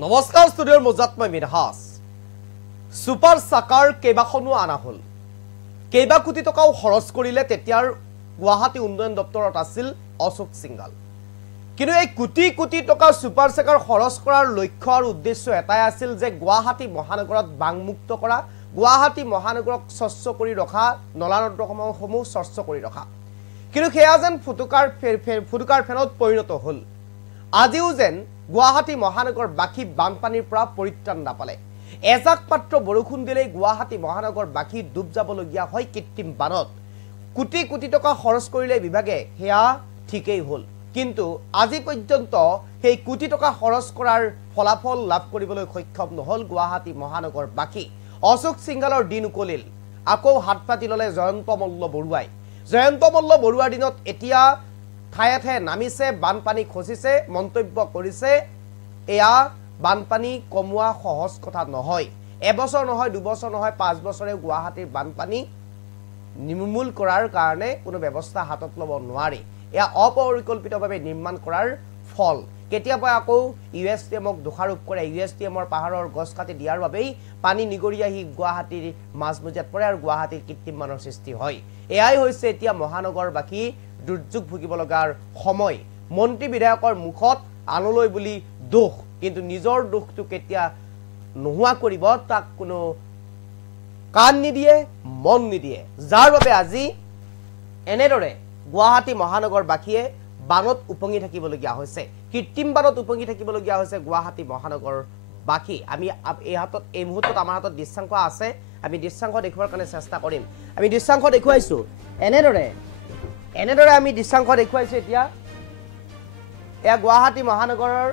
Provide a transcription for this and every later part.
নমস্কাৰ ষ্টুডিঅ'ৰ মজাত মই মিনহাস সুপাৰ সাকাৰ কেবাখনো আনা হল কেবা কোটি টকাও খৰচ কৰিলে তেতিয়াৰ গুৱাহাটী উন্নয়ন দপ্তৰত আছিল অশোক সিংঘাল কিন্তু এই কোটি কোটি টকা সুপাৰ সাকাৰ খৰচ কৰাৰ লক্ষ্য আৰু উদ্দেশ্য এটাই আছিল যে গুৱাহাটী মহানগৰত বাংমুক্ত কৰা গুৱাহাটী মহানগৰক স্বচ্ছ কৰি ৰখা নলা-নৰ্দমাসমূহ স্বচ্ছ কৰি ৰখা কিন্তু সেয়া যেন ফুটুকাৰ ফেনত পৰিণত হল আজিও যেন গুৱাহাটী মহানগৰ বাকী বানপানীৰ পৰা পৰিত্ৰাণ নাপালে এজাক মাত্ৰ বৰষুণ দিলে গুৱাহাটী মহানগৰ বাকী ডুব যাবলগীয়া হয় কৃত্ৰিম বানত কোটি কোটি টকা খৰচ কৰিলে বিভাগে হেয়া ঠিকই হল কিন্তু আজি পৰ্যন্ত সেই কোটি টকা খৰচ কৰাৰ ফলাফল লাভ কৰিবলৈ সক্ষম নহল গুৱাহাটী মহানগৰ বাকী অশোক সিংঘালৰ দিন উকলিল আকৌ হাত পাতি ললে জয়ন্ত মল্ল বৰুৱাৰ দিনত এতিয়া ঠায়ে ঠায়ে নামিছে বানপানী খচিছে মন্তব্য কৰিছে এয়া বানপানী কমোৱা সহজ কথা নহয় এবছৰ নহয় দুবছৰ নহয় 5 বছৰে গুৱাহাটীৰ বানপানী নিৰ্মূল কৰাৰ কাৰণে কোনো ব্যৱস্থা হাতত ল'ব নোৱাৰি এয়া অপৰিকল্পিতভাৱে নিৰ্মাণ কৰাৰ ফল কেতিয়াবা আকৌ ইউএছটিএমক দোষাৰোপ কৰে ইউএছটিএমৰ পাহাৰৰ গছ কাটি দিয়াৰ বাবেই পানী নিগৰি আহি গুৱাহাটীৰ মাজমজিয়াত পৰে আৰু গুৱাহাটীৰ কৃত্ৰিম বানৰ সৃষ্টি হয় এয়াই হৈছে এতিয়া মহানগৰ বাকী দুৰ্যোগ ভুগিব লগাৰ সময় মন্ত্ৰী বিধায়কৰ মুখত আনলৈ বুলি দুখ কিন্তু নিজৰ দুখটো কেতিয়া নোহোৱা কৰিব তাক কোনো কান নিদিয়ে মন নিদিয়ে যাৰ বাবে আজি এনেদৰে গুৱাহাটী মহানগৰ বাকীয়ে বানত উপঙি থাকিবলগীয়া হৈছে কৃত্ৰিম বানত উপঙি থাকিবলগীয়া হৈছে গুৱাহাটী মহানগৰ বাকী আমি এই মুহূৰ্তত আমাৰ হাতত দৃশ্যাংশ আছে আমি দৃশ্যাংশ দেখুৱাৰ কাৰণে চেষ্টা কৰিম আমি দৃশ্যাংশ দেখুৱাইছো এনেদৰে আমি দৃশ্যাংশ দেখুৱাইছো এতিয়া এয়া গুৱাহাটী মহানগৰৰ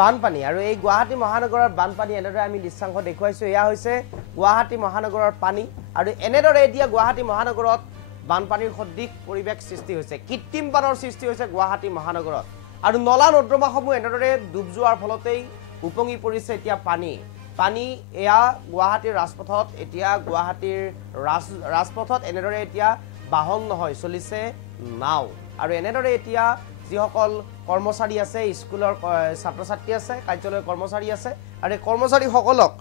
বানপানী আৰু এই গুৱাহাটী মহানগৰৰ বানপানী এনেদৰে আমি দৃশ্যাংশ দেখুৱাইছো এয়া হৈছে গুৱাহাটী মহানগৰৰ পানী আৰু এনেদৰে এতিয়া গুৱাহাটী মহানগৰত বানপানীৰ সদৃশ পৰিৱেশ সৃষ্টি হৈছে কৃত্ৰিম বানৰ সৃষ্টি হৈছে গুৱাহাটী মহানগৰত আৰু নলা নৰ্দমাসমূহ এনেদৰে ডুব যোৱাৰ ফলতেই উপঙি পৰিছে এতিয়া পানী এয়া গুৱাহাটীৰ ৰাজপথত এতিয়া গুৱাহাটীৰ ৰাজপথত এনেদৰে এতিয়া বাহন নহয় চলিছে নাও আৰু এনেদৰে এতিয়া যিসকল কৰ্মচাৰী আছে স্কুলৰ ছাত্ৰ ছাত্ৰী আছে কাৰ্যালয়ৰ কৰ্মচাৰী আছে আৰু এই কৰ্মচাৰীসকলক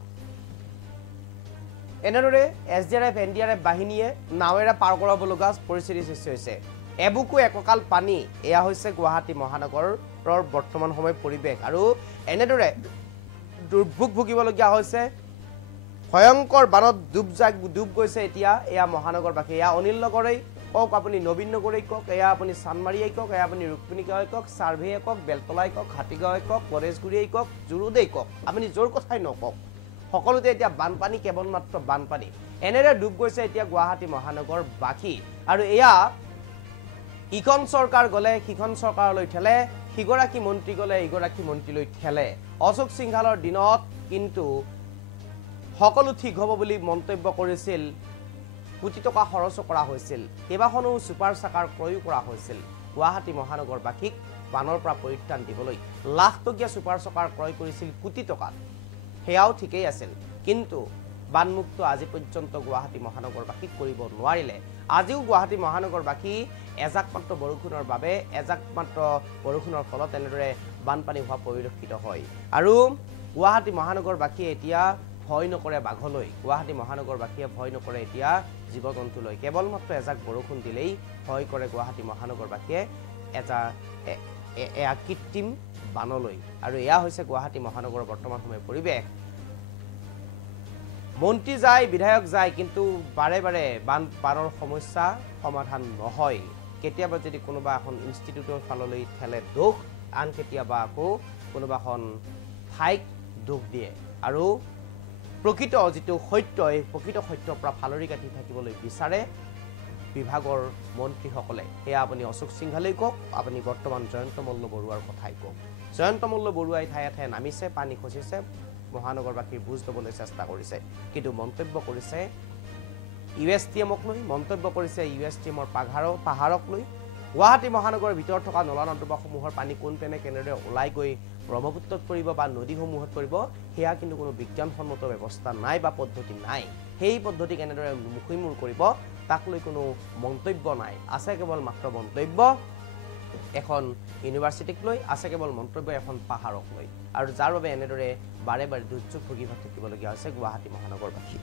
এনেদৰে এছডিআৰএফ এনডিআৰএফ বাহিনীয়ে নাৱেৰে পাৰ কৰাব লগা পৰিস্থিতি সৃষ্টি হৈছে এবুকু এককাল পানী এয়া হৈছে গুৱাহাটী মহানগৰৰ বৰ্তমান সময় পৰিৱেশ আৰু এনেদৰে দুৰ্ভোগ ভুগিবলগীয়া হৈছে ভয়ংকৰ বানত ডুব গৈছে এতিয়া এয়া মহানগৰবাসী এয়া অনিল নগৰেই কওক আপুনি নবীন নগৰেই কওক এয়া আপুনি চানমাৰীয়ে কওক এয়া আপুনি ৰুক্মিণী গাঁৱে কওক চাৰ্ভেয়ে কওক বেলতলাই কওক হাতীগাঁৱে কওক গণেশগুৰিয়ে কওক জুৰুদেই কওক আপুনি য'ৰ কথাই নকওক সকলোতে এতিয়া বানপানী কেৱল মাত্ৰ বানপানী এনেদৰে ডুব গৈছে এতিয়া গুৱাহাটী মহানগৰ বাকী আৰু এয়া ইখন চৰকাৰ গলে সিখন চৰকাৰলৈ ঠেলে সিগৰাকী মন্ত্ৰী গলে ইগৰাকী মন্ত্ৰীলৈ ঠেলে অশোক সিংঘালৰ দিনত কিন্তু সকলো ঠিক হ'ব বুলি মন্তব্য কৰিছিল কোটি টকা খৰচ কৰা হৈছিল কেবাখনো সুপাৰ সাকাৰ ক্ৰয় কৰা হৈছিল গুৱাহাটী মহানগৰ বাকীক বানৰ পৰা পৰিত্ৰাণ দিবলৈ লাখ টকীয়া সুপাৰ সাকাৰ ক্ৰয় কৰিছিল কোটি টকাত হেয়াও ঠিকই আছিল কিন্তু বানমুক্ত আজি পৰ্যন্ত গুৱাহাটী মহানগৰবাসীক কৰিব নোৱাৰিলে আজিও গুৱাহাটী মহানগৰবাসী এজাক মাত্ৰ বৰষুণৰ বাবে এজাক মাত্ৰ বৰষুণৰ ফলত এনেদৰে বানপানী হোৱা পৰিলক্ষিত হয় আৰু গুৱাহাটী মহানগৰবাসীয়ে এতিয়া ভয় নকৰে বাঘলৈ গুৱাহাটী মহানগৰবাসীয়ে ভয় নকৰে এতিয়া জীৱ-জন্তুলৈ কেৱল মাত্ৰ এজাক বৰষুণ দিলেই ভয় কৰে গুৱাহাটী মহানগৰবাসীয়ে এয়া কৃত্ৰিম বানলৈ আৰু এয়া হৈছে গুৱাহাটী মহানগৰৰ বৰ্তমান সময়ৰ পৰিৱেশ মন্ত্ৰী যায় বিধায়ক যায় কিন্তু বাৰে বাৰে বানৰ সমস্যা সমাধান নহয় কেতিয়াবা যদি কোনোবা এখন ইনষ্টিটিউটৰ ফাললৈ ঠেলে দোষ আন কেতিয়াবা আকৌ কোনোবা এখন ঠাইক দোষ দিয়ে আৰু প্ৰকৃত যিটো সত্য এই প্ৰকৃত সত্যৰ পৰা ফালৰি কাটি থাকিবলৈ বিচাৰে বিভাগৰ মন্ত্ৰীসকলে সেয়া আপুনি অশোক সিংঘালেই কওক আপুনি বৰ্তমান জয়ন্ত মল্ল বৰুৱাৰ কথাই কওক জয়ন্ত মল্ল বৰুৱাই ঠায়ে ঠায়ে নামিছে পানী খচিছে মহানগৰবাসীৰ বুজ ল'বলৈ চেষ্টা কৰিছে কিন্তু মন্তব্য কৰিছে ইউএছটিএমক লৈ মন্তব্য কৰিছে ইউএছটিএমৰ পাহাৰক লৈ গুৱাহাটী মহানগৰৰ ভিতৰত থকা নলা নৰ্দমাসমূহৰ পানী কোনপেনে কেনেদৰে ওলাই গৈ ব্ৰহ্মপুত্ৰত পৰিব বা নদীসমূহত পৰিব সেয়া কিন্তু কোনো বিজ্ঞানসন্মত ব্যৱস্থা নাই বা পদ্ধতি নাই সেই পদ্ধতি কেনেদৰে মুখিমূৰ কৰিব তাক লৈ কোনো মন্তব্য নাই আছে কেৱল মাত্ৰ মন্তব্য এখন ইউনিভাৰ্চিটিক লৈ, আছে কেৱল মন্তব্য এখন পাহাৰক লৈ, আৰু যাৰ বাবে এনেদৰে বাৰে বাৰে দুৰ্যোগ ভুগি থাকিবলগীয়া হৈছে গুৱাহাটী মহানগৰবাসী।